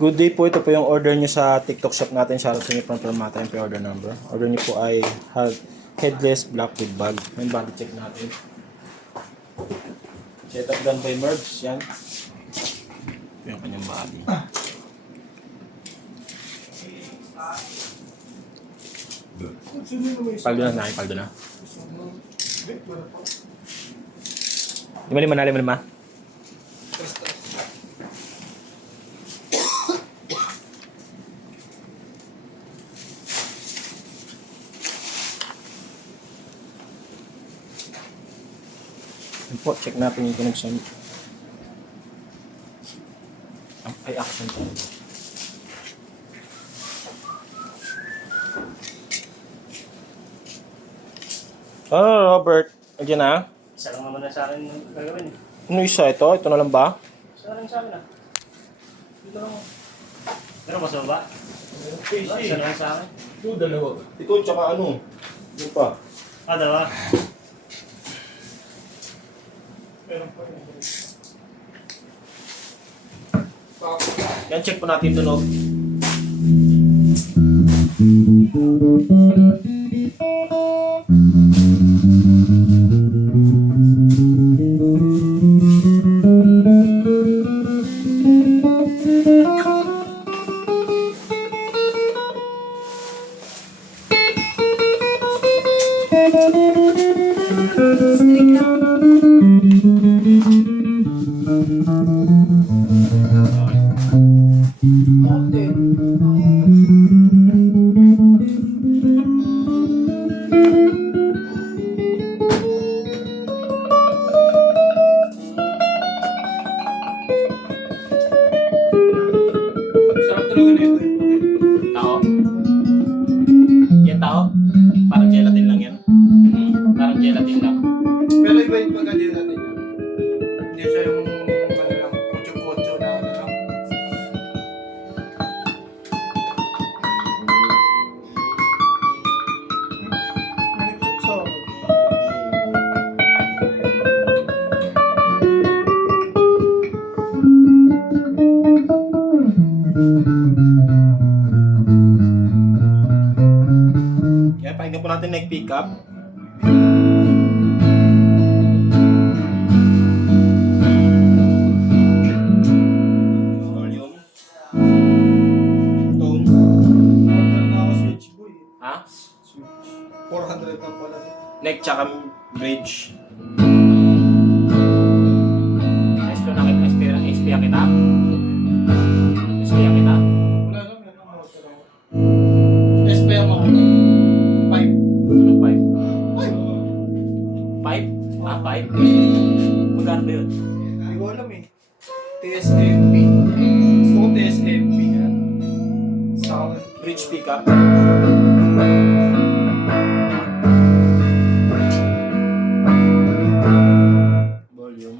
Good day po, ito po yung order nyo sa TikTok shop natin. Shoutout sa inyo from Mata yung pre-order number. Order nyo po ay headless black with bag. May body check natin. Setup done by Mervs. Yan. Ito yung kanyang body. Paldo na, paldo na. Lima. Po, check natin yung connection. Ay, action po. Oh, Robert. Andiyan na? Isa lang naman na sa akin yung gagawin eh. Ano isa ito? Ito na lang ba? Isa lang sa akin ah. Dito lang ako. Pero mas baba? Isa lang sa akin. Ito, dalawa. Ito, tsaka ano? Yung pa. Ah, dalawa. Yan, check po natin yung tunog. Sarap talaga na ito. Tao? Yan tao? Parang gelatin lang yan. Parang gelatin lang. Pero iba yung pagkadil natin yan. Hindi siya yung ano lang, pocho-pocho na ano lang. May nagtukso. Yan, pakinggan po natin nag-pick up. Volume. Tone. Order na ako switch boy. Ha? Switch. 400 na pala. Neck tsaka bridge. SP kita? SP kita? Wala lang, yan ang motor ako. SPM ako. 5. Ano 5? Ay! 5? Ah, 5? Magkano ba yun? Hindi ko alam eh. TSMP. Gusto ko TSMP yan. Sa akin. Bridge pickup. Volume.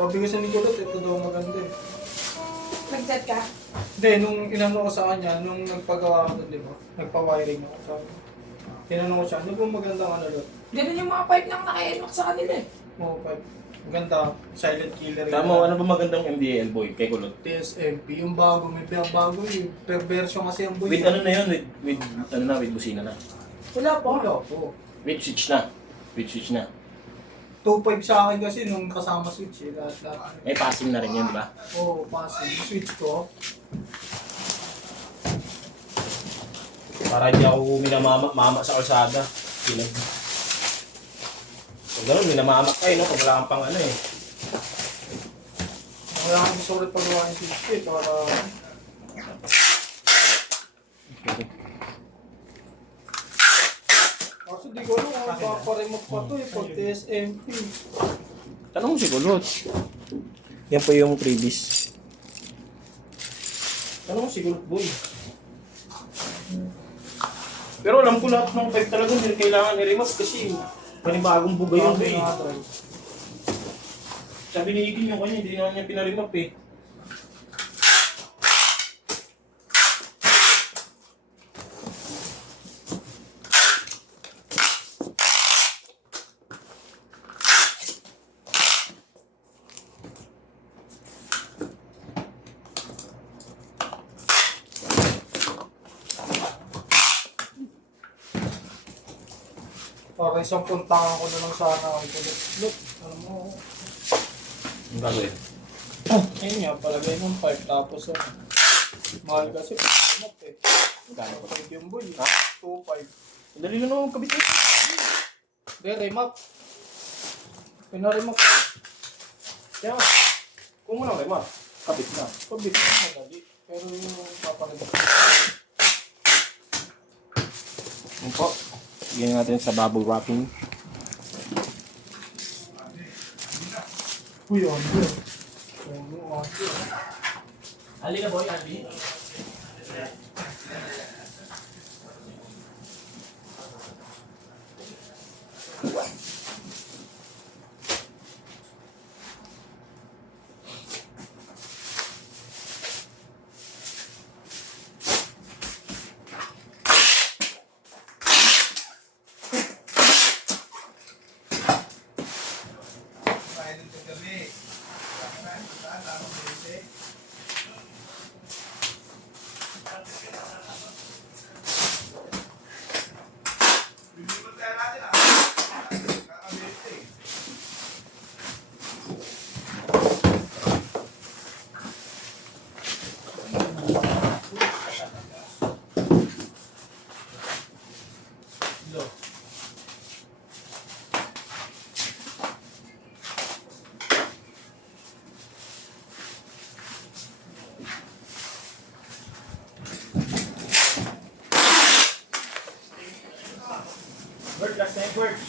Sabi ko sa Nicolot, ito daw maganda eh. Nag-chat ka? Hindi, nung inano ko sa kanya, nung nagpagawa ko doon, di ba? Nagpa-wiring ako sa akin. Tinanong ko siya, ano ba magandang ano doon? Ganun yung mga pipe nang naka-enlock sa kanila eh. Oo, maganda, silent killer. Tama, ano ba magandang MDL boy kay Kulot? TSMP, yung bago, may bago eh. Per version kasi ang boy. With ano na yun? With ano na? With busina na? Wala po. Wala po. With switch na? With switch na? 2.5 sa akin kasi nung kasama switch eh. Lahat. May passing na rin yun, di ba? Oo, passing. Yung switch ko, Para hindi ako minamama sa kalsada. Pinag... So, ganun, minamama kayo, no? Pag wala kang pang ano eh. wala kang gusto ulit pagawa yung switch ko eh. Para paparemove pa to eh, pag TSMP. Tanong mo si Kulot. Yan po yung previous. Ano mo siguro, boy? Pero alam ko lahat ng pipe talaga hindi kailangan i-remove kasi panibagong buga yun, boy. Sabi ni Igin yung kanya, hindi naman niya pinaremove eh. Para isang puntangan ko na lang sana ang kulit. Look, alam mo. Ang gagawin? Ayun nga, palagay ng 5 tapos mahal kasi remove eh. Gano'n? 5 yung boy. Ha? 2.5. Dali lang naman kabit eh. Hindi, remove. Pinaremove ko. Kaya nga, kung mo lang remove, kabit na. Pabit na madali. Pero yung paparemove. Yan po. Bigyan natin sa bubble wrapping. Uy, ano yun? Ano yun? Ali na boy, Ali. Bird, last time bird.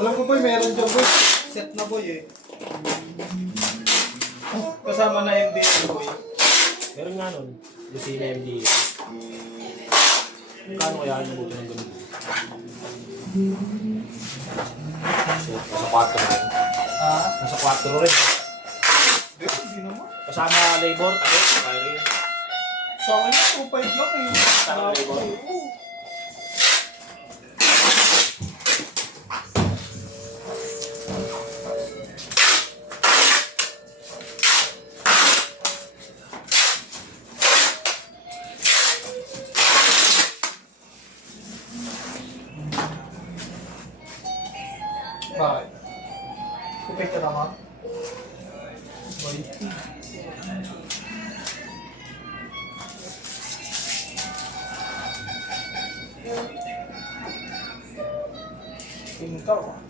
Alam ko boy, meron dyan boy. Set na boy eh. Kasama na yung MDA boy. Meron nga nun. Lucina MD. Kano kaya yung buto ng ganun? So, nasa 4 rin. Ha? Nasa 4 rin. Hindi naman. Kasama labor, kaya rin. Sa akin yung 2.5 lang eh. Kasama labor. Oo. Bakit? Kupit ka naman? Balik. Tingin ka ba?